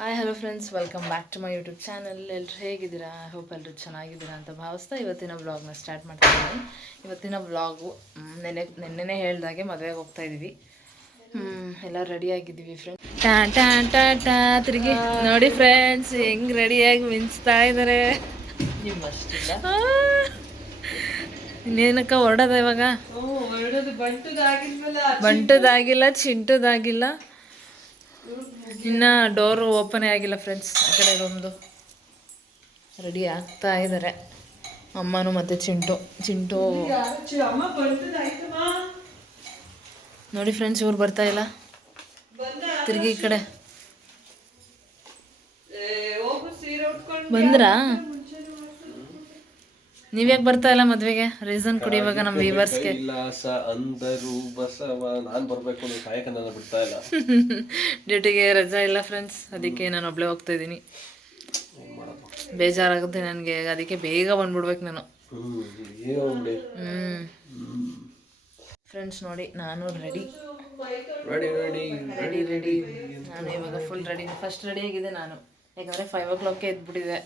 Hi hello friends, welcome back to my YouTube channel. ಎಲ್ಲರೂ ಹೇಗಿದ್ದೀರಾ? I hope ಎಲ್ಲರೂ ಚೆನ್ನಾಗಿದ್ದೀರಾ ಅಂತ ಭಾವಿಸ್ತಾ ಇವತ್ತಿನ ವ್ಲಾಗ್ನ ಸ್ಟಾರ್ಟ್ ಮಾಡ್ತಾಯಿದ್ದೀನಿ. ಇವತ್ತಿನ ವ್ಲಾಗು ನೆನ್ನೆನೇ ಹೇಳ್ದಾಗೆ ಮದುವೆಗೆ ಹೋಗ್ತಾಯಿದ್ದೀವಿ. ಎಲ್ಲ ರೆಡಿಯಾಗಿದ್ದೀವಿ ಫ್ರೆಂಡ್ಸ್. ಟಾ ತಿರುಗಿ ನೋಡಿ ಫ್ರೆಂಡ್ಸ್, ಹೆಂಗೆ ರೆಡಿಯಾಗಿ ಮಿಂಚ್ತಾ ಇದ್ದಾರೆ. ಇನ್ನೇನಕ್ಕ ಹೊರಡೋದ ಇವಾಗ? ಬಂಟುದಾಗಿಲ್ಲ, ಚಿಂಟುದಾಗಿಲ್ಲ, ಇನ್ನು ಡೋರು ಓಪನೇ ಆಗಿಲ್ಲ ಫ್ರೆಂಡ್ಸ್. ಆ ಕಡೆ ಒಂದು ರೆಡಿ ಆಗ್ತಾ ಇದ್ದಾರೆ ಅಮ್ಮನೂ ಮತ್ತು ಚಿಂಟು ನೋಡಿ ಫ್ರೆಂಡ್ಸ್, ಇವ್ರು ಬರ್ತಾ ಇಲ್ಲ. ತಿರುಗಿ ಈ ಕಡೆ ಬಂದ್ರಾ? ನೀವ್ಯಾಕೆ ಬರ್ತಾ ಇಲ್ಲ ಮದ್ವೆಗೆ? ರೀಸನ್ ಕೊಡಿ ಇವಾಗ ನಮ್ಮ ವ್ಯೂವರ್ಸ್ಗೆ. ಡ್ಯೂಟಿಗೆ ರಜಾ ಇಲ್ಲ ಫ್ರೆಂಡ್ಸ್, ಅದಕ್ಕೆ ನಾನು ಒಬ್ಳೆ ಹೋಗ್ತಾ ಇದ್ದೀನಿ. ಬೇಜಾರಾಗುತ್ತೆ ನನಗೆ, ಅದಕ್ಕೆ ಬೇಗ ಬಂದ್ಬಿಡ್ಬೇಕು ನಾನು. ಫ್ರೆಂಡ್ಸ್ ನೋಡಿ, ನಾನು ರೆಡಿ. ನಾನು ಇವಾಗ ಫುಲ್ ರೆಡಿ. ಫಸ್ಟ್ ರೆಡಿ ಆಗಿದೆ ನಾನು, ಯಾಕಂದರೆ 5 o'clock ಎದ್ಬಿಟ್ಟಿದೆ.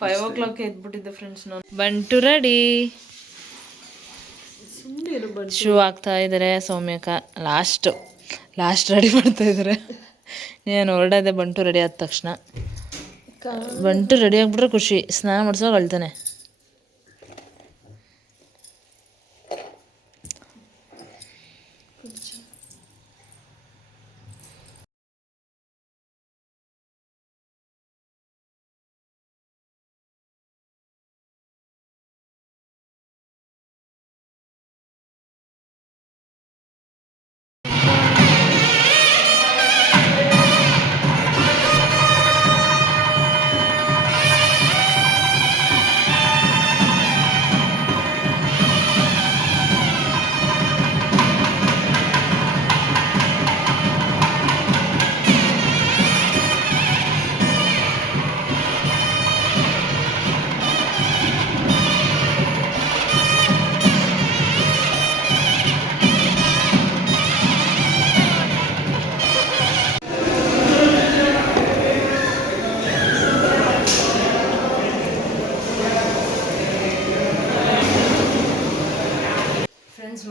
5 o'clock ಎದ್ಬಿಟ್ಟಿದ್ದೆ friends. ನಾನು ಬಂಟು ರೆಡಿ, ಶೂ ಹಾಕ್ತಾ ಇದ್ದಾರೆ. ಸೌಮ್ಯಕ ಲಾಸ್ಟ್ ರೆಡಿ ಮಾಡ್ತಾ ಇದ್ದಾರೆ. ಏನು ಹೊರಡದೆ ಬಂಟು ರೆಡಿ ಆದ ತಕ್ಷಣ. ಬಂಟು ರೆಡಿ ಆಗಿಬಿಟ್ರೆ ಖುಷಿ, ಸ್ನಾನ ಮಾಡಿಸೋಕೆ ಅಳ್ತಾನೆ.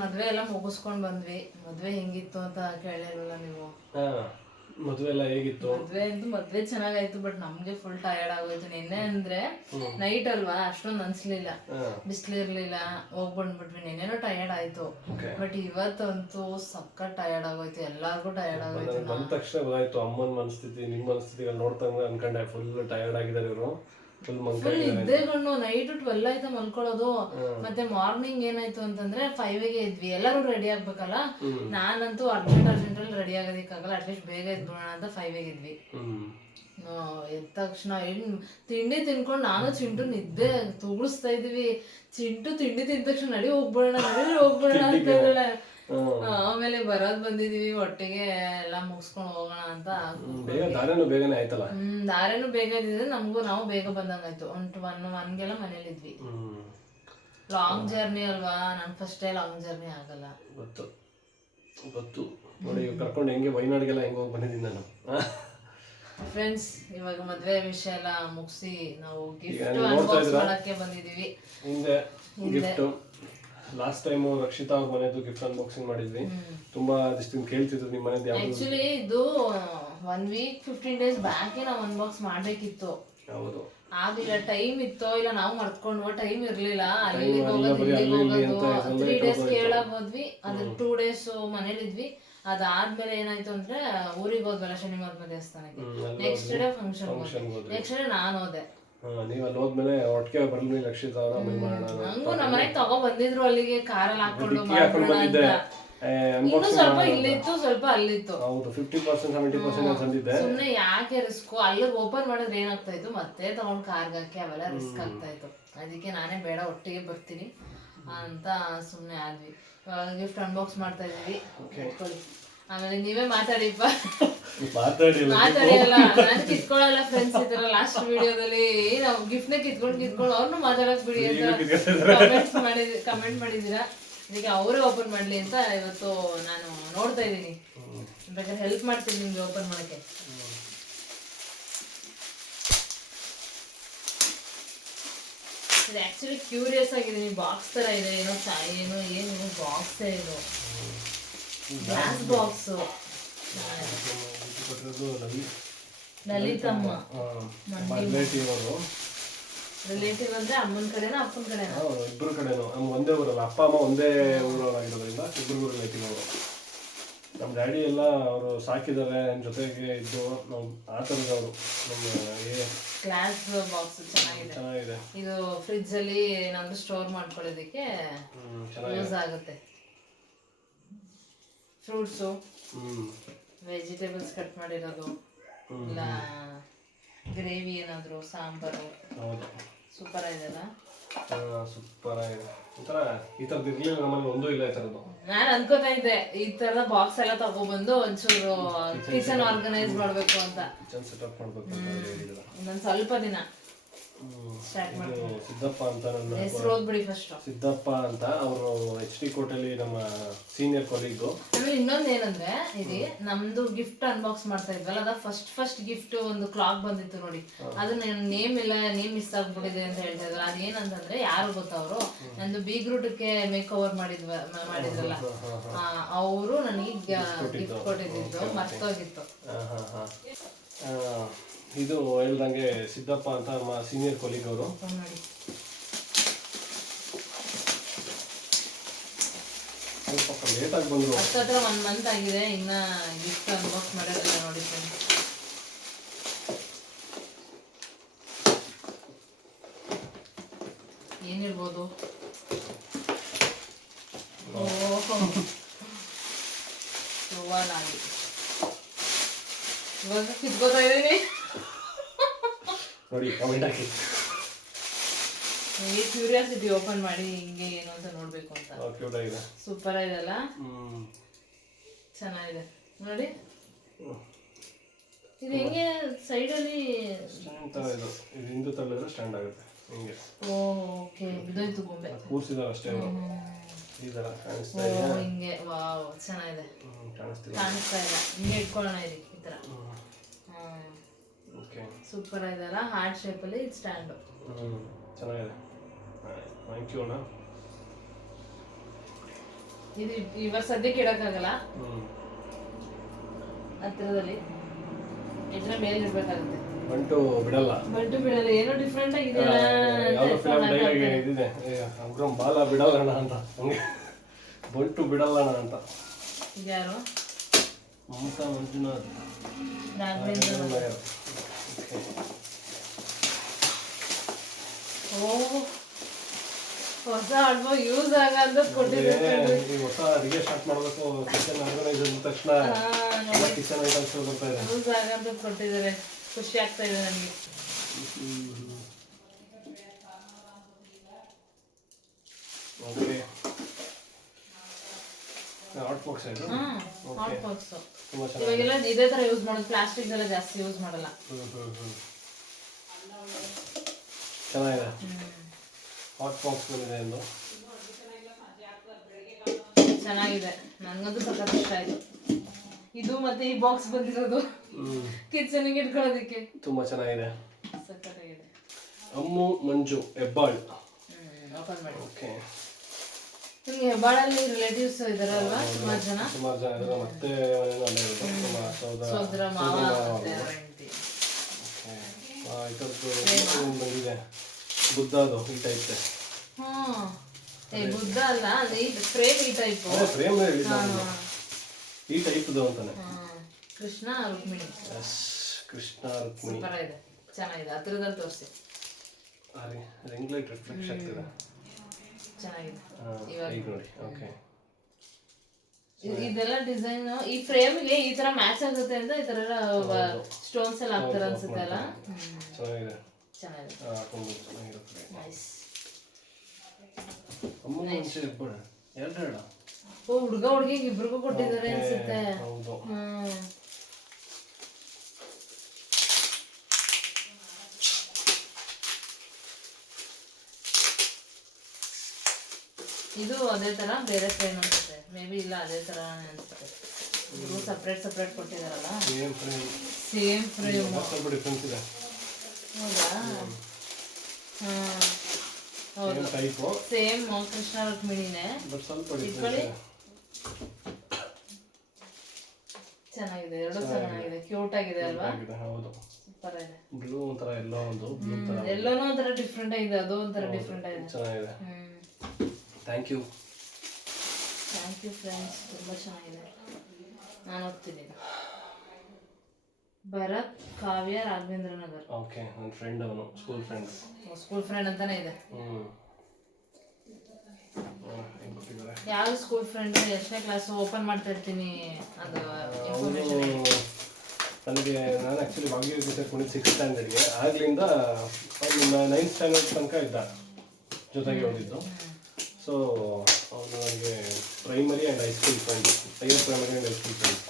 ಮದುವೆ ಎಲ್ಲ ಮುಗಿಸ್ಕೊಂಡು ಬಂದ್ವಿ. ಮದುವೆ ಹೆಂಗಿತ್ತು ಅಂತ ಕೇಳಿರಲ್ಲ ನೀವು. ಮದುವೆ ಎಲ್ಲ ಹೇಗಿತ್ತು? ಮದುವೆ ಚೆನ್ನಾಗಾಯ್ತು, ಬಟ್ ನಮ್ಗೆ ಫುಲ್ ಟಯರ್ಡ್ ಆಗೋಯ್ತು. ನಿನ್ನೆ ಅಂದ್ರೆ ನೈಟ್ ಅಲ್ವಾ, ಅಷ್ಟೊಂದು ಅನ್ಸ್ಲಿಲ್ಲ, ಬಿಸ್ಲಿರ್ಲಿಲ್ಲ, ಹೋಗ್ಬಂದ್ಬಿಟ್ವಿ. ನಿನ್ನೆನೂ ಟಯರ್ಡ್ ಆಯ್ತು, ಬಟ್ ಇವತ್ತಂತೂ ಸಖತ್ ಟಯರ್ಡ್ ಆಗೋಯ್ತು. ಎಲ್ಲಾರ್ಗು ಟಯರ್ಡ್ ಆಗೋಯ್ತು. ಬಂದ ತಕ್ಷಣ ಗೊತ್ತಾಯ್ತು ಅಮ್ಮನ ಮನಸ್ಥಿತಿ, ನಿಮ್ಮ ಮನಸ್ಥಿತಿ ನೋಡ್ತಂಗ ಅನ್ಕೊಂಡೆ. ಫುಲ್ ಟಯರ್ಡ್ ಆಗಿದ್ದಾರೆ ಇವರು, ಫುಲ್ ನಿದ್ದೆಗೊಂಡು. ನೈಟ್ 12 ಆಯ್ತಾ ಮಲ್ಕೊಳ್ಳೋದು. ಮತ್ತೆ ಮಾರ್ನಿಂಗ್ ಏನಾಯ್ತು ಅಂತಂದ್ರೆ 5ಗೆ ಎದ್ವಿ. ಎಲ್ಲರೂ ರೆಡಿ ಆಗ್ಬೇಕಲ್ಲ, ನಾನಂತೂ ಅರ್ಜೆಂಟಲ್ಲಿ ರೆಡಿ ಆಗೋದಕ್ಕಾಗಲ್ಲ, ಅಟ್ಲೀಸ್ಟ್ ಬೇಗ ಎದ್ಬಿಡೋಣ ಅಂತ 5ಗೆ ಎದ್ವಿ. ಎದ್ದ ತಕ್ಷಣ ತಿಂಡಿ ತಿನ್ಕೊಂಡು ನಾನು ಚಿಂಟು ನಿದ್ದೆ ತುಗಿಸ್ತಾ ಇದೀವಿ. ಚಿಂಟು ತಿಂಡಿ ತಿಂದ ತಕ್ಷಣ ನಡಿ ಹೋಗ್ಬಿಡೋಣ ಅಂತ ಹೇಳಿದ್ರೆ, ಆಮೇಲೆ ಬಂದಿದೀವಿ ಒಟ್ಟಿಗೆ ಎಲ್ಲ ಮುಗಿಸ್ಕೊಂಡು ಹೋಗೋಣ ಅಂತ. ದಾರೇನು ಬೇಗ ಇದ್ದಿದ್ರೆ ನಾವು ಬೇಗ ಬಂದಂಗಾಯ್ತು. 1ಗೆಲ್ಲ ಮನೇಲಿದ್ವಿ. ಲಾಂಗ್ ಜರ್ನಿ ಅಲ್ವಾ, ನನ್ ಫಸ್ಟ್ ಲಾಂಗ್ ಜರ್ನಿ ಆಗಲ್ಲ. ಗೊತ್ತು ನೋಡಿ, ಕರ್ಕೊಂಡು ಹೆಂಗೆ ವೈನಾಡ್ಗೆಲ್ಲ ಹೆಂಗೆ ಹೋಗಿ ಬಂದಿದ್ದೀನಿ ನಾನು. ಫ್ರೆಂಡ್ಸ್, ಇವಾಗ ಮದ್ವೆ ವಿಷಯ ಎಲ್ಲ ಮುಗಿಸಿ ನಾವು ಗಿಫ್ಟ್ ಅನ್ಬಾಕ್ಸ್ ಮಾಡಕ್ಕೆ ಬಂದಿದೀವಿ. ಹಿಂದೆ ಗಿಫ್ಟ್ ಲಾಸ್ಟ್ ಟೈಮ್ ರಕ್ಷಿತಾ ಅವ್ರ ಮನೆದು ಗಿಫ್ಟ್ ಅನ್ಬಾಕ್ಸಿಂಗ್ ಮಾಡಿದ್ವಿ. ತುಂಬಾ ದಿವಸದಿಂದ ಕೇಳ್ತಿದ್ರು ನಿಮ್ಮ ಮನೆದು ಯಾವುದು. ಆಕ್ಚುಲಿ ಇದು 1 week 15 days ಬ್ಯಾಕ್ ನಾವು ಅನ್ಬಾಕ್ಸ್ ಮಾಡ್ಬೇಕಿತ್ತು. ಹೌದು, ಆಗಿಲ್ಲ, ಟೈಮ್ ಇತ್ತೋ ಇಲ್ಲ ನಾವು ಮರ್ತ್ಕೊಂಡ್ವೋ, ಟೈಮ್ ಇರ್ಲಿಲ್ಲ. ಅಲ್ಲಿ ಹೋಗೋದು 3 days ಕೇಳಕ್ ಹೋದ್ವಿ. ಅದ್ರ 2 days ಮನೇಲಿದ್ವಿ. ಅದಾದ್ಮೇಲೆ ಏನಾಯ್ತು ಅಂದ್ರೆ ಊರಿಗೆ ಹೋದ್ವಲ್ಲ ಶನಿಮಹಾತ್ಮ ದೇವಸ್ಥಾನಕ್ಕೆ. ನೆಕ್ಸ್ಟ್ ಡೇ ಫಂಕ್ಷನ್ ಹೋದ್ವಿ. ನೆಕ್ಸ್ಟ್ ಡೇ ನಾನು ಹೋದೆ. ನೀವು ಅಲ್ಲಿ ಹೋದ್ಮೇಲೆ ಒಟ್ಟಿಗೆ ಬರ್ಲಿ ರಕ್ಷಿತಾ ಅವರ ಹಂಗೂ ನಮ್ಮ ಮನೆಗೆ ತಗೋ ಬಂದಿದ್ರು, ಅಲ್ಲಿಗೆ ಕಾರಲ್ಲಿ ಹಾಕೊಂಡು ಇನ್ನು ಸ್ವಲ್ಪ ಇಲ್ಲಿತ್ತು, ಸ್ವಲ್ಪ ಅಲ್ಲಿತ್ತು. ಹೌದು, 50% 70% ತಂದಿದ್ದೆ. ಸುಮ್ಮನೆ ಯಾಕೆ ರಿಸ್ಕ್, ಅಲ್ಲಿ ಓಪನ್ ಮಾಡಿದ್ರೆ ಏನಾಗ್ತಾ ಇತ್ತು, ಮತ್ತೆ ತಗೊಂಡ್ ಕಾರ್ಗೆ ಹಾಕಿ ಅವೆಲ್ಲ ರಿಸ್ಕ್ ಆಗ್ತಾ ಇತ್ತು. ಅದಕ್ಕೆ ನಾನೇ ಬೇಡ, ಒಟ್ಟಿಗೆ ಬರ್ತೀನಿ ಅಂತ ಸುಮ್ಮನೆ ಆದ್ವಿ. ಗಿಫ್ಟ್ ಅನ್ಬಾಕ್ಸ್ ಮಾಡ್ತಾ ಇದೀವಿ. ಆಮೇಲೆ ನೀವೇ ಮಾತಾಡಿಪ್ಪ. ಮಾತಾಡಿಯಲ್ಲ, ನಾನು ಕಿತ್ಕೊಳ್ಳಲ್ಲ ಫ್ರೆಂಡ್ಸ್. ಈ ತರ ಲಾಸ್ಟ್ ವಿಡಿಯೋದಲ್ಲಿ ನಾವು ಗಿಫ್ಟ್ನ ಕಿತ್ಕೊಂಡು ಅವ್ರನ್ನೂ ಮಾತಾಡಕ್ ಬಿಡಿ ಅಂತ ಕಮೆಂಟ್ ಮಾಡಿದೀರಾ. ಅದಕ್ಕೆ ಅವರೇ ಓಪನ್ ಮಾಡ್ಲಿ ಅಂತ ಇವತ್ತು ನಾನು ನೋಡ್ತಾ ಇದ್ದೀನಿ. ಬೇಕಾದ್ರೆ ಹೆಲ್ಪ್ ಮಾಡ್ತೀನಿ ನಿಮ್ಗೆ ಓಪನ್ ಮಾಡಕ್ಕೆ. ಇದು ಆಕ್ಚುಲಿ ಕ್ಯೂರಿಯಸ್ ಆಗಿದ್ದೀನಿ, ಬಾಕ್ಸ್ ತರ ಇದೆ, ಏನೋ ಏನು ಬಾಕ್ಸ್ ಇದು ಗ್ಲಾಸ್ ಬಾಕ್ಸ್. ಲಲಿತಮ್ಮ ರಿಲೇಟಿವ್ ಅಂದ್ರೆ ಅಮ್ಮನ ಕಡೆನಾ ಅಪ್ಪನ ಕಡೆನಾ? ಇಬ್ಬರು ಕಡೆನೂ. ಒಂದೇ ಊರಲ್ಲ, ಅಪ್ಪ ಅಮ್ಮ ಒಂದೇ ಊರವರಾಗಿರೋದ್ರಿಂದ ಇಬ್ಬರಿಗೂ ರಿಲೇಟಿವ್ ಅವರು. ನಮ್ಮ ಡ್ಯಾಡಿ ಎಲ್ಲ ಅವರು ಸಾಕಿದ್ದಾರೆ, ನನ್ನ ಜೊತೆಗೆ ಇದ್ದು ನಾವು ಆ ಥರದವರು. ನಮ್ಮ ಗ್ಲಾಸ್ ಬಾಕ್ಸ್ ಚೆನ್ನಾಗಿದೆ. ಇದು ಫ್ರಿಡ್ಜ್ ಅಲ್ಲಿ ಏನಾದ್ರು ಸ್ಟೋರ್ ಮಾಡ್ಕೊಳ್ಳೋದಕ್ಕೆ ಯೂಸ್ ಆಗುತ್ತೆ. ಫ್ರೂಟ್ಸು, ವೆಜಿಟೇಬಲ್ಸ್ ಕಟ್ ಮಾಡಿರೋದು, ಇಲ್ಲ ಗ್ರೇವಿ ಏನಾದ್ರು, ಸಾಂಬಾರು. ಸೂಪರ್ ಇದೆಲ್ಲ. ಸೂಪರ್ ಆಗಿದೆ. ಒಂಥರ ಈ ಥರದ್ದು ಇರ್ಲಿಲ್ಲ ನಮ್ಮಲ್ಲಿ, ಒಂದೂ ಇಲ್ಲ ಈ ಥರದ್ದು. ನಾನು ಅನ್ಕೋತಾ ಇದ್ದೆ ಈ ತರದ ಬಾಕ್ಸ್ ಎಲ್ಲ ತಗೊಬಂದು ಒಂಚೂರು ಕಿಚನ್ ಆರ್ಗನೈಸ್ ಮಾಡ್ಬೇಕು ಅಂತ. ಕಿಚನ್ ಸೆಟಪ್ ಮಾಡ್ಬೇಕು ಇನ್ನೊಂದು ಸ್ವಲ್ಪ ದಿನ ಸ್ಟಾರ್ಟ್ ಮಾಡಿ. ಸಿದ್ದಪ್ಪ ಅಂತ ನನ್ನ ಹೆಸರು ಓದ್ಬಿಡಿ ಫಸ್ಟ್. ಸಿದ್ದಪ್ಪ ಅಂತ, ಅವರು HD ಕೋಟೆಲಿ ನಮ್ಮ ಸೀನಿಯರ್ ಕೊಲೀಗು. ಆಮೇಲೆ ಇನ್ನೊಂದು ಏನಂದ್ರೆ, ಇದು ನಮ್ದು ಗಿಫ್ಟ್ ಅನ್ಬಾಕ್ಸ್ ಮಾಡ್ತಾ ಇದ್ವಲ್ಲ, ಅದ ಫಸ್ಟ್ ಗಿಫ್ಟ್ ಒಂದು ಕ್ಲಾಕ್ ಬಂದಿತ್ತು ನೋಡಿ. ಅದು ನೇಮ್ ಮಿಸ್ ಆಗ್ಬಿಟ್ಟಿದೆ ಅಂತ ಹೇಳ್ತಾ ಇದ್ರು. ಅದೇನಂತಂದ್ರೆ ಯಾರು ಗೊತ್ತ, ಅವರು ನಂದು ಬೀಗ್ರೂಟಕ್ಕೆ ಮೇಕ್ ಓವರ್ ಮಾಡಿದ್ರಲ್ಲ, ಅವರು ನನಗೆ ಗಿಫ್ಟ್ ಕೊಟ್ಟಿದ್ದು ಮರ್ತೋಗಿತ್ತು. ಇದು ಹೇಳ್ದಂಗೆ ಸಿದ್ದಪ್ಪ ಅಂತ ನಮ್ಮ ಸೀನಿಯರ್ ಕೊಲೀಗ್ ಅವರು. ಸ್ವಲ್ಪ ಲೇಟ್ ಆಗಿ ಬಂದ್ರು. ಹತ್ರ 1 ಮಂತ್ ಆಗಿದೆ, ಇನ್ನ ಗಿಫ್ಟ್ ಅನ್ಬಾಕ್ಸ್ ಮಾಡೋದಿಲ್ಲ ನೋಡಿ. ಏನಿರ್ಬೋದು? ಇವಾಗ ಕಿತ್ಕೋತಾ ಇದೀನಿ ನೋಡಿ, ಕಮೆಂಟ್ ಹಾಕಿ. ಕ್ಯೂರಿಯಾಸಿಟಿ ಓಪನ್ ಮಾಡಿ ಹಿಂಗೆ ಏನು ಅಂತ ನೋಡ್ಬೇಕು ಅಂತ. ಕ್ಯೂಟ್ ಆಗಿದೆ, ಸೂಪರ್ ಇದೆಲ್ಲ, ಚೆನ್ನಾಗಿದೆ ನೋಡಿ. ಇದು ಹೆಂಗೆ ಸೈಡಲ್ಲಿ ಸ್ಟ್ಯಾಂಡ್ ತರ ಇದು ಹಿಂದೆ ತಳ್ಳಿದ್ರೆ ಸ್ಟ್ಯಾಂಡ್ ಆಗುತ್ತೆ ಹಿಂಗೆ. ಓಕೆ, ಬಿದೋಯ್ತು ಗೊಂಬೆ, ಕೂರ್ಸಿದಾರೆ ಅಷ್ಟೇ ಅವರು. ಈ ತರ ಕಾಣಿಸ್ತಾ ಇದೆ ಹಿಂಗೆ. ವಾವ್, ಚೆನ್ನಾಗಿದೆ. ಕಾಣಿಸ್ತಾ ಇಲ್ಲ, ಹಿಂಗೆ ಇಟ್ಕೊಳ್ಳೋಣ ಇದು ಈ ತರ. ಸೂಪರ್ ಇದೆಲ್ಲ, ಹಾರ್ಟ್ ಶೇಪ್ ಅಲ್ಲಿ ಸ್ಟ್ಯಾಂಡ್. ಚೆನ್ನಾಗಿದೆ. ಥ್ಯಾಂಕ್ ಯು ಅಣ್ಣ. ಇದು ಇವಾಗ ಸದ್ಯಕ್ಕೆ ಇಡಕ್ಕಾಗಲ್ಲ, ಹತ್ತಿರದಲ್ಲಿ ಇದ್ರೆ ಮೇಲೆ ಇಡ್ಬೇಕಾಗುತ್ತೆ. ಬಂಟು ಬಿಡಲ್ಲ, ಏನೋ ಡಿಫ್ರೆಂಟ್ ಆಗಿದೆ. ಯಾವ್ದೋ ಫಿಲಂ ಡೈಲಾಗ್ ಇದಿದೆ, ಅಗ್ರಮ್ ಬಾಲ ಬಿಡಲ್ಲಣ್ಣ ಅಂತ, ಹಂಗೆ ಬಂಟು ಬಿಡಲ್ಲಣ್ಣ ಅಂತ. ಯಾರು? ಮಮತಾ ಮಂಜುನಾಥ್. ಹೊಸ ಆಲ್ಬಮ್ ಯೂಸ್ ಆಗಂತ ಕೊಟ್ಟಿದ್ದಾರೆ. ಹೊಸ ಅಡಿಗೆ ಸ್ಟಾರ್ಟ್ ಮಾಡಬೇಕು, ಕಿಚನ್ ಆರ್ಗನೈಸ್ ಅಂದ ತಕ್ಷಣ ಕಿಚನ್ ಐಟಮ್ಸ್ ಬರ್ತಾ ಇದೆ. ಯೂಸ್ ಆಗಂತ ಕೊಟ್ಟಿದ್ದಾರೆ, ಖುಷಿ ಆಗ್ತಾ ಇದೆ ನನಗೆ. ಓಕೆ, ಹಾಟ್ ಬಾಕ್ಸ್ ಇದು. ಹಾಟ್ ಬಾಕ್ಸ್ ಇವಾಗೆಲ್ಲ ಇದೇ ತರ ಯೂಸ್ ಮಾಡೋದು, ಪ್ಲಾಸ್ಟಿಕ್ ಎಲ್ಲ ಜಾಸ್ತಿ ಯೂಸ್ ಮಾಡಲ್ಲ. ಚೆನ್ನಾಗಿದೆ. ಹಾಟ್ ಬಾಕ್ಸ್ ಬಂದಿದೆ ಎಂದು ಚೆನ್ನಾಗಿದೆ, ನನಗಂತೂ ಸಖತ್ ಇಷ್ಟ ಆಯ್ತು ಇದು. ಮತ್ತೆ ಈ ಬಾಕ್ಸ್ ಬಂದಿರೋದು ಕಿಚನ್ಗೆ ಇಟ್ಕೊಳ್ಳೋದಕ್ಕೆ ತುಂಬಾ ಚೆನ್ನಾಗಿದೆ, ಸಖತ್ತಾಗಿದೆ. ಅಮ್ಮು ಮಂಜು ಹೆಬ್ಬಾಳ್. ಓಪನ್ ಮಾಡಿ. ಓಕೆ, ನಿಮ್ಗೆ ಹೆಬ್ಬಾಳಲ್ಲಿ ರಿಲೇಟಿವ್ಸ್ ಇದಾರಲ್ವಾ? ಸುಮಾರು ಜನ ಇದ್ದಾರೆ. ಮತ್ತೆ ಸೋದರ ಮಾವ ಹೆಂಡತಿ. ಬಂದಿದೆ ಬುದ್ಧದು ಈ ಟೈಪ್. ಬುದ್ಧ ಅಲ್ಲ, ಫ್ರೇಮ್ ಈ ಟೈಪ್. ಫ್ರೇಮ್ ಈ ಟೈಪ್ದು ಅಂತಾನೆ. ಕೃಷ್ಣ ರುಕ್ಮಿಣಿ. ಕೃಷ್ಣ ರುಕ್ಮಿಣಿ ಸೂಪರ್ ಇದೆ, ಚೆನ್ನಾಗಿದೆ. ಹತ್ರದಲ್ಲಿ ತೋರಿಸಿ. ರಿಂಗ್ ಲೈಟ್ ರಿಫ್ಲೆಕ್ಟ್ ಆಗ್ತಿದೆ, ಚೆನ್ನಾಗಿದೆ. ಈಗ ನೋಡಿ. ಓಕೆ, ಇದೆಲ್ಲ ಡಿಸೈನ್ ಈ ಫ್ರೇಮ್ಗೆ ಈ ತರ ಮ್ಯಾಚ್ ಆಗುತ್ತೆ ಅಂತ ಈ ತರ ಸ್ಟೋನ್ಸ್ ಎಲ್ಲ ಹಾಕ್ತಾರೆ ಅನ್ಸುತ್ತೆ ಅಲ್ಲ. ಚೆನ್ನಾಗಿದೆ, ಚೆನ್ನಾಗಿದೆ. ನೈಸ್. ಹುಡುಗ ಹುಡುಗಿಗೆ ಇಬ್ರಿಗೂ ಕೊಟ್ಟಿದ್ದಾರೆ ಅನ್ಸುತ್ತೆ. ಇದು ಅದೇ ತರ ಬೇರೆ ಫ್ರೇಮ್ ಅನ್ಸುತ್ತೆ, ಮೇ ಬಿ ಇಲ್ಲ ಅದೇ ತರ ಅನ್ಸುತ್ತೆ. ಇದು ಸಪ್ರೇಟ್ ಕೊಟ್ಟಿದಾರಲ್ಲ, ಸೇಮ್ ಫ್ರೇಮ್. ಸ್ವಲ್ಪ ಡಿಫ್ರೆನ್ಸ್ ಇದೆ. ಹೌದಾ? ಹೌದು, ಸೇಮ್ ಕೃಷ್ಣ ರುಕ್ಮಿಣಿನೇ, ಇಟ್ಕೊಳ್ಳಿ. ಚೆನ್ನಾಗಿದೆ, ಎರಡು ಚೆನ್ನಾಗಿದೆ, ಕ್ಯೂಟ್ ಆಗಿದೆ ಅಲ್ವಾ? ಹೌದು, ಸೂಪರ್ ಇದೆ. ಬ್ಲೂ ಒಂಥರ ಎಲ್ಲೋ ಒಂದು ಬ್ಲೂ ತರ, ಎಲ್ಲೋನೋ ಒಂಥರ ಡಿಫ್ರೆಂಟ್ ಆಗಿದೆ, ಅದು ಒಂಥರ ಡಿಫ್ರೆಂಟ್ ಆಗಿದೆ. ಚೆನ್ನಾಗಿದೆ. ಥ್ಯಾಂಕ್ ಯು ಫ್ರೆಂಡ್ಸ್, ತುಂಬಾ ಚೆನ್ನಾಗಿದೆ. ನಾನು ಹೋಗ್ತೀನಿ. ಭರತ್ ಕಾವ್ಯ ರಾಘವೇಂದ್ರ ನಗರ್. ಓಕೆ, ನನ್ನ ಫ್ರೆಂಡ್, ಅವನು ಸ್ಕೂಲ್ ಫ್ರೆಂಡ್ ಅಂತಾನೆ ಇದೆ. ಯಾವ ಸ್ಕೂಲ್ ಫ್ರೆಂಡ್, ಎಷ್ಟನೇ ಕ್ಲಾಸ್ ಓಪನ್ ಮಾಡ್ತಾ ಇರ್ತೀನಿ ಅದು ಇನ್ಫಾರ್ಮೇಶನ್. ನನಗೆ ನಾನು ಆ್ಯಕ್ಚುಲಿ ಭಾಗ್ಯವಾಗಿ ಸೇರ್ಕೊಂಡಿದ್ದು 6th ಸ್ಟ್ಯಾಂಡರ್ಡ್ಗೆ, ಆಗ್ಲಿಂದ ಅವನು 9th ಸ್ಟ್ಯಾಂಡರ್ಡ್ ತನಕ ಇದ್ದ, ಜೊತೆಗೆ ಓದಿದ್ದು. ಸೊ ಅವನು ನನಗೆ primary and high school friend, higher primary and high school friend.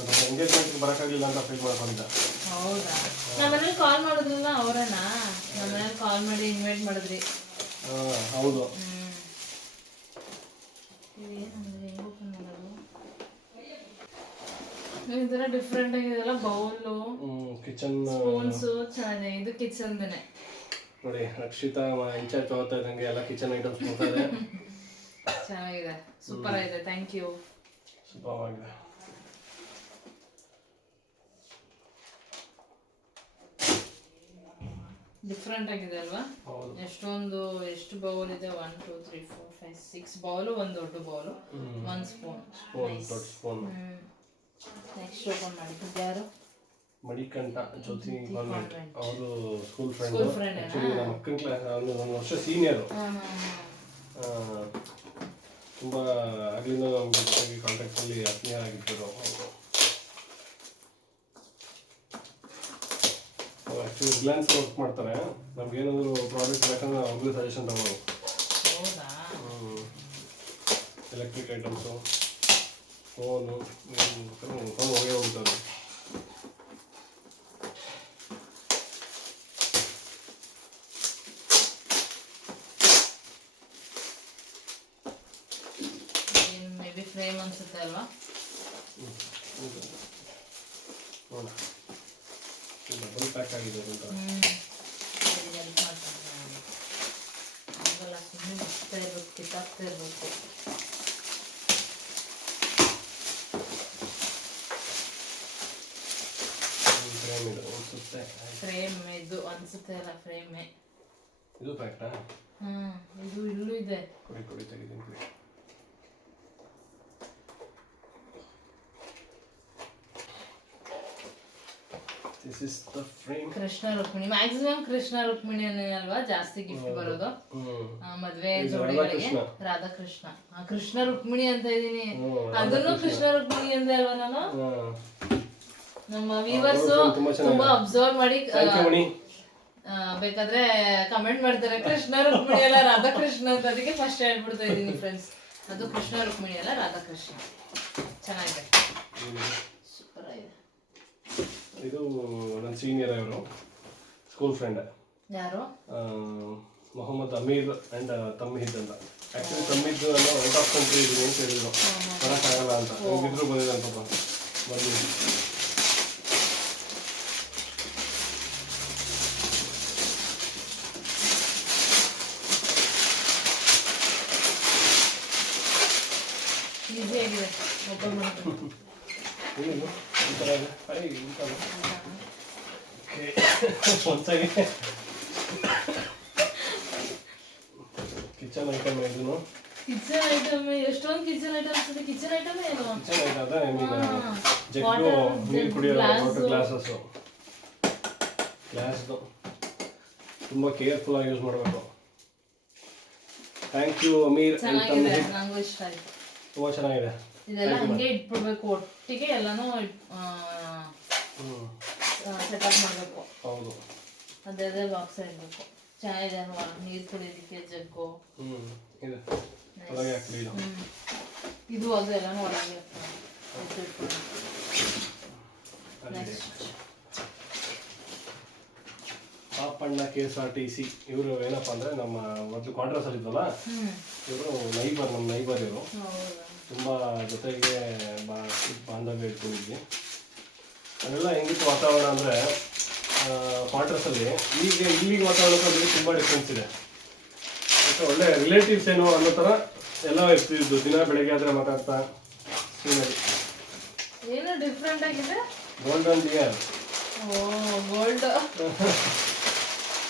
ಅದು ಎಂಗೇಜ್ಮೆಂಟ್ಗೆ ಬರೋಕ್ಕಾಗಲಿಲ್ಲ ಅಂತ ಫೀಲ್ ಮಾಡ್ಕೊಂಡಿದ್ದ. ಹೌದಾ? ನಮ್ಮನೇಲಿ ಕಾಲ್ ಮಾಡಿದ್ರಲ್ಲ ಅವರೇನಾ? ನಮ್ಮನೇಲಿ ಕಾಲ್ ಮಾಡಿ ಇನ್ವೈಟ್ ಮಾಡಿದ್ರಿ. ಹೌದು. ಈ ತರ ಡಿಫ್ರೆಂಟ್ ಆಗಿದೆಲ್ಲ, ಬೌಲು, ಕಿಚನ್ ಸ್ಪೂನ್ಸ್ ಚೆನ್ನಾಗಿದೆ. ಇದು ಕಿಚನ್ದೇನೆ ನೋಡಿ. ರಕ್ಷಿತಾ ಇನ್ಚಾರ್ಜ್ ತಗೋತಾ ಇದ್ದಂಗೆ ಎಲ್ಲ ಕಿಚನ್ ಐಟಮ್ಸ್ ನೋಡ್ತಾರೆ. ಚೆನ್ನಾಗಿದೆ, ಸೂಪರ್ ಆಗಿದೆ. Thank you. ಸೂಪರ್ ಆಗಿದೆ. ಡಿಫ್ರೆಂಟ್ ಆಗಿದೆ ಅಲ್ವಾ? ಎಷ್ಟು ಬೌಲ್ ಇದೆ? 1 2 3 4 5 6 ಬೌಲು, ಒಂದು ದೊಡ್ಡ ಬೌಲು, 1 ಸ್ಪೂನ್. ನೆಕ್ಸ್ಟ್ ಓಪನ್ ಮಾಡಿದ್ದು ಯಾರು? ಮಣಿಕಂಠ ಜ್ಯೋತಿ ಕಾನ್ವೆಂಟ್. ಅವರು ಸ್ಕೂಲ್ ಫ್ರೆಂಡ್. ನಮ್ಮ ಅಕ್ಕನ ಕ್ಲಾಸ್, ಅವನು 1 ವರ್ಷ ಸೀನಿಯರು. ತುಂಬ ಆಗಲಿಂದ ನಮ್ಮ ಜೊತೆಗೆ ಕಾಂಟ್ಯಾಕ್ಟಲ್ಲಿ ಆತ್ಮೀಯ ಆಗಿದ್ದರು ಅವರು. ಆ್ಯಕ್ಚುಲಿ ರಿಲಯನ್ಸ್ ವರ್ಕ್ ಮಾಡ್ತಾರೆ. ನಮ್ಗೇನಾದರೂ ಪ್ರಾಡಕ್ಟ್ ಬೇಕಂದ್ರೆ ಅವ್ರಿಗೂ ಸಜೆಷನ್ ತಗೋದು. ಎಲೆಕ್ಟ್ರಿಕ್ ಐಟಮ್ಸು, ಫೋನು ಹೋಗೇ ಹೋಗ್ತಾರೆ. ಮೇ ಬಿ ಫ್ರೇಮ್ ಅನ್ಸುತ್ತೆ ಅಲ್ವಾ? ಡಬಲ್ ಪ್ಯಾಕ್ ಆಗಿದೆ ಅಂತ. ಕಿತ್ತಾಗ್ತಾ ಇರಬೇಕು. ಫ್ರೇಮ್ ಇದು ಅನ್ಸುತ್ತೆ ಅಲ್ಲ? ಫ್ರೇಮೇ ಇದು ಪ್ಯಾಕ್ಟಾ? ಇದು ಇಲ್ಲೂ ಇದೆ. ಕೊಡಿ ತೆಗಿತೀನಿ. This is the frame. Krishna Rukmini, maximum Krishna Rukmini ಅಲ್ವಾ ಜಾಸ್ತಿ ಗಿಫ್ಟ್ ಬರೋದು ಮದ್ವೆ ಜೋಡಿಗಳಿಗೆ. ರಾಧಾಕೃಷ್ಣ, ಕೃಷ್ಣ ರುಕ್ಮಿಣಿ ಅಂತ ಇದೀನಿ, ಅದನ್ನು ಕೃಷ್ಣ ರುಕ್ಮಿಣಿ ಅಂತ ಅಲ್ವಾ? ನಾನು ನಮ್ಮ ವ್ಯೂವರ್ಸ್ ತುಂಬಾ ಅಬ್ಸರ್ವ್ ಮಾಡಿ ಬೇಕಾದ್ರೆ ಕಮೆಂಟ್ ಮಾಡ್ತಾರೆ, ಕೃಷ್ಣ ರುಕ್ಮಿಣಿ ಅಲ್ಲ ರಾಧಾಕೃಷ್ಣ ಅಂತ. ಅದಕ್ಕೆ ಫಸ್ಟ್ ಹೇಳ್ಬಿಡ್ತಾ ಇದೀನಿ ಫ್ರೆಂಡ್ಸ್, ಅದು ಕೃಷ್ಣ ರುಕ್ಮಿಣಿ ಅಲ್ಲ ರಾಧಾಕೃಷ್ಣ. ಚೆನ್ನಾಗಿದೆ, ಸೂಪರ್ ಆಗಿದೆ. ಇದು ನನ್ನ ಸೀನಿಯರ್, ಅವರು ಸ್ಕೂಲ್ ಫ್ರೆಂಡ್. ಯಾರು? ಮೊಹಮ್ಮದ್ ಅಮೀರ್ ಆ್ಯಂಡ್ ತಮ್ಮಿದ್ ಅಂತ. ಆ್ಯಕ್ಚುಲಿ ತಮ್ಮಿದ್ ಎಲ್ಲ ಔಟ್ ಆಫ್ ಕಂಟ್ರಿ ಇದೀನಿ ಅಂತ ಹೇಳಿದ್ರು, ಬರೋಕ್ಕಾಗಲ್ಲ ಅಂತ. ಇದ್ರು ಬಂದಿದ್ದಾನೆ ಪಾಪ, ಬಂದು. ಈಸಿ ಆಗಿದೆ ಓಪನ್ ಮಾಡೋದು. ಕಿಚನ್ ಐಟಮ್ ಇದನ್ನು. ಕಿಚನ್ ಐಟಮ್ ಎಷ್ಟೊಂದು ಕಿಚನ್ ಐಟಮ್ಸ್ ಇದೆ. ಕಿಚನ್ ಐಟಮ್ ಏನು? ಕಿಚನ್ ಐಟಮ್ ಅದ ಜಗ್ಗು, ನೀರು ಕುಡಿಯೋ ವಾಟರ್ ಗ್ಲಾಸಸ್ಸು. ಗ್ಲಾಸ್ದು ತುಂಬ ಕೇರ್ಫುಲ್ ಆಗಿ ಯೂಸ್ ಮಾಡಬೇಕು. Thank you Aamir. ಚೆನ್ನಾಗಿದೆ, ನನಗೂ ಇಷ್ಟ ಆಯ್ತು, ತುಂಬ ಚೆನ್ನಾಗಿದೆ. ಇದೆಲ್ಲ ಹಂಗೆ ಇಟ್ಬಿಡ್ಬೇಕು, ಒಟ್ಟಿಗೆ ಎಲ್ಲಾನು ಸೆಟಪ್ ಮಾಡಬೇಕು. ಹೌದು, ಅದೇ ಬಾಕ್ಸ್ ಇರಬೇಕು. ಚೆನ್ನಾಗಿದೆ ಅಲ್ವಾ? ನೀರು ಕುಡಿಯೋದಕ್ಕೆ ಜಗ್ಗು. ಇದು ಅದು ಎಲ್ಲಾನು ಒಳಗೆ. ಪಾಪಣ್ಣ KSRTC ಇವರು ಏನಪ್ಪ ಅಂದರೆ ನಮ್ಮ ಮೊದಲು ಕ್ವಾರ್ಟರ್ಸಲ್ಲಿ ಇದ್ವಲ್ಲ, ಇವರು ನಮ್ಮ ನೈಬರ್ ಇವರು. ತುಂಬ ಜೊತೆಗೆ ಬಾಂಧವ್ಯ ಇಟ್ಕೊಂಡಿದ್ವಿ. ಅದೆಲ್ಲ ಹೆಂಗಿತ್ತು ವಾತಾವರಣ ಅಂದರೆ ಕ್ವಾರ್ಟರ್ಸಲ್ಲಿ ಈಗ ಇಲ್ಲಿಗೆ ವಾತಾವರಣದಲ್ಲಿ ತುಂಬ ಡಿಫ್ರೆನ್ಸ್ ಇದೆ. ಮತ್ತು ಒಳ್ಳೆ ರಿಲೇಟಿವ್ಸ್ ಏನೋ ಅನ್ನೋ ಥರ ಎಲ್ಲ ಇರ್ತಿದ್ದು. ದಿನ ಬೆಳಗ್ಗೆ ಆದರೆ ಮಾತಾಡ್ತಾ ಸೀನರಿ. ಏನು ಡಿಫ್ರೆಂಟ್ ಆಗಿದೆ. Golden dear.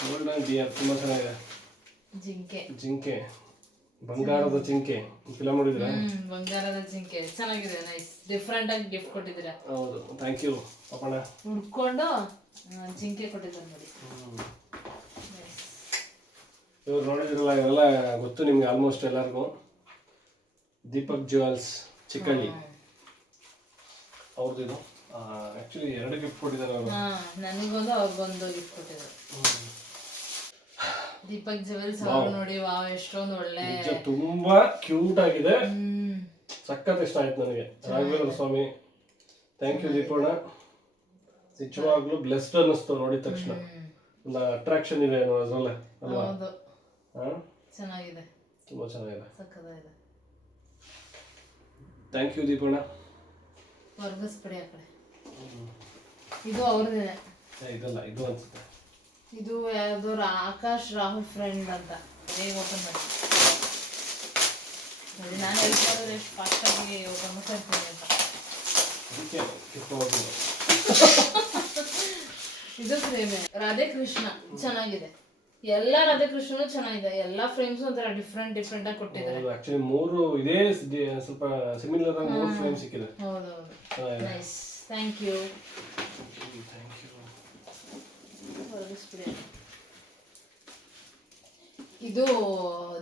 ಗೋಲ್ಡನ್ ಡಿಯರ್ ತುಂಬ ಚೆನ್ನಾಗಿದೆ. ಜಿಂಕೆ ಬಂಗಾರದ ಜಿಂಕೆ ಫಿಲಮ್ ನೋಡಿದ್ರೆ. ಬಂಗಾರದ ಜಿಂಕೆ ಚೆನ್ನಾಗಿದೆ. ನೈಸ್, ಡಿಫ್ರೆಂಟ್ ಆಗಿ ಗಿಫ್ಟ್ ಕೊಟ್ಟಿದ್ದೀರಾ. ಹೌದು, ಥ್ಯಾಂಕ್ ಯು ಪಾಪಣ್ಣ. ಹುಡ್ಕೊಂಡು ಜಿಂಕೆ ಕೊಟ್ಟಿದ್ದಾರೆ ನೋಡಿ. ಇವ್ರು ನೋಡಿದ್ರಲ್ಲ, ಇವರೆಲ್ಲ ಗೊತ್ತು ನಿಮ್ಗೆ ಆಲ್ಮೋಸ್ಟ್ ಎಲ್ಲರಿಗೂ. ದೀಪಕ್ ಜ್ಯುವೆಲ್ಸ್ ಚಿಕ್ಕಳ್ಳಿ ಅವ್ರದ್ದು ಇದು. ಆಕ್ಚುಲಿ 2 ಗಿಫ್ಟ್ ಕೊಟ್ಟಿದ್ದಾರೆ ಅವರು. ನನಗೊಂದು ಅವ್ರಿಗೊಂದು ಗಿಫ್ಟ್ ಕೊಟ್ಟಿದ್ದಾರೆ. ದೀಪಕ್ ಜ್ಯುವೆಲ್ಸ್ ಅವರು ನೋಡಿ, ವಾವ್ ಎಷ್ಟೊಂದು ಒಳ್ಳೆ, ತುಂಬಾ ಕ್ಯೂಟ್ ಆಗಿದೆ. ಸಖತ್ ಇಷ್ಟ ಆಯ್ತು ನನಗೆ. ರಾಘವೇಂದ್ರ ಸ್ವಾಮಿ, ಥ್ಯಾಂಕ್ ಯು ದೀಪಣ್ಣ. ನಿಜವಾಗ್ಲೂ ಬ್ಲೆಸ್ಡ್ ಅನ್ನಿಸ್ತು ನೋಡಿದ ತಕ್ಷಣ. ಒಂದು ಅಟ್ರಾಕ್ಷನ್ ಇದೆ ಅದರಲ್ಲೇ ಅಲ್ವಾ? ಚೆನ್ನಾಗಿದೆ, ತುಂಬಾ ಚೆನ್ನಾಗಿದೆ, ಸಖತ್ತಾಗಿದೆ. Thank you ದೀಪಣ್ಣ. ವರ್ಗಸ್ಪಡಿ ಆ ಕಡೆ. ಇದು ಅವ್ರದೇ. ಇದಲ್ಲ, ಇದು ಅನ್ಸುತ್ತೆ. ಇದು ಯಾವ್ದು ಆಕಾಶ್ ರಾಹುಲ್ ಫ್ರೆಂಡ್ ಅಂತ. ಹೇಗೆ ಓಪನ್ ಮಾಡಿ ನೋಡಿ. ನಾನು ಹೇಳ್ಕೊಂಡ್ರೆ ಎಷ್ಟು ಫಾಸ್ಟ್ ಆಗಿ ಓಪನ್ ಮಾಡ್ತೀನಿ ಅಂತ. ಇದು ಫ್ರೇಮ್ ರಾಧೆ ಕೃಷ್ಣ ಚೆನ್ನಾಗಿದೆ. ಎಲ್ಲ ರಾಧೆ ಕೃಷ್ಣನು ಚೆನ್ನಾಗಿದೆ. ಎಲ್ಲಾ ಫ್ರೇಮ್ಸ್ ಒಂಥರ ಡಿಫ್ರೆಂಟ್ ಡಿಫ್ರೆಂಟ್ ಆಗಿ ಕೊಟ್ಟಿದ್ದಾರೆ. ಆಕ್ಚುಲಿ 3 ಇದೇ ಸ್ವಲ್ಪ ಸಿಮಿಲರ್ ಆಗಿ 3 ಫ್ರೇಮ್ ಸಿಕ್ಕಿದೆ. ಹೌದೌದು, ನೈಸ್, ಥ್ಯಾಂಕ್ ಯು. ಇದು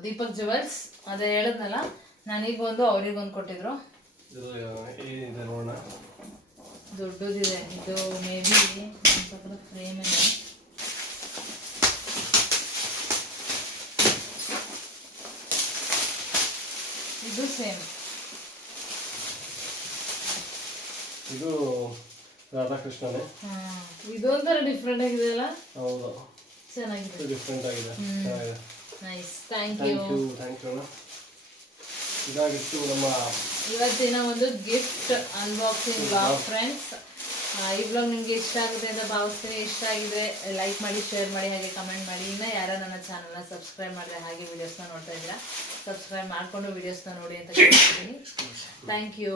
ದೀಪಕ್ ಜ್ಯುವೆಲ್ಸ್, ಅದೇ ಹೇಳಿದ್ನಲ್ಲ, ನನಗೊಂದು ಅವ್ರಿಗೊಂದು ಕೊಟ್ಟಿದ್ರು. ದೊಡ್ಡದಿದೆ ಇದು, ಮೇ ಬಿ ಫ್ರೇಮ್ ಇದೆ. ಇದು ಸೇಮ್. ಇದು ರಾಧಾಕೃಷ್ಣನೇ. ಇದೊಂಥರ ಡಿಫ್ರೆಂಟ್ ಆಗಿದೆ ಅಲ್ಲ? ಹೌದು, ಚೆನ್ನಾಗಿದೆ, ಡಿಫ್ರೆಂಟ್ ಆಗಿದೆ, ಚೆನ್ನಾಗಿದೆ. Nice, thank you. ಇದಾಗಿತ್ತು ನಮ್ಮ ಇವತ್ತಿನ ಒಂದು ಗಿಫ್ಟ್ ಅನ್ಬಾಕ್ಸಿಂಗ್ ಬ್ಲಾಗ್ ಫ್ರೆಂಡ್ಸ್. ಈ ಬ್ಲಾಗ್ ನಿಮಗೆ ಇಷ್ಟ ಆಗುತ್ತೆ ಅಂತ ಭಾವಿಸ್ತೀನಿ. ಇಷ್ಟ ಆಗಿದ್ರೆ ಲೈಕ್ ಮಾಡಿ, ಶೇರ್ ಮಾಡಿ, ಹಾಗೆ ಕಮೆಂಟ್ ಮಾಡಿ. ಇನ್ನು ಯಾರು ನನ್ನ ಚಾನಲ್ನ ಸಬ್ಸ್ಕ್ರೈಬ್ ಮಾಡಿದ್ರೆ, ಹಾಗೆ ವಿಡಿಯೋಸ್ನ ನೋಡ್ತಾ ಇದ್ದೀರಾ, ಸಬ್ಸ್ಕ್ರೈಬ್ ಮಾಡಿಕೊಂಡು ವಿಡಿಯೋಸ್ನ ನೋಡಿ ಅಂತ ಕೇಳ್ತೀನಿ. Thank you.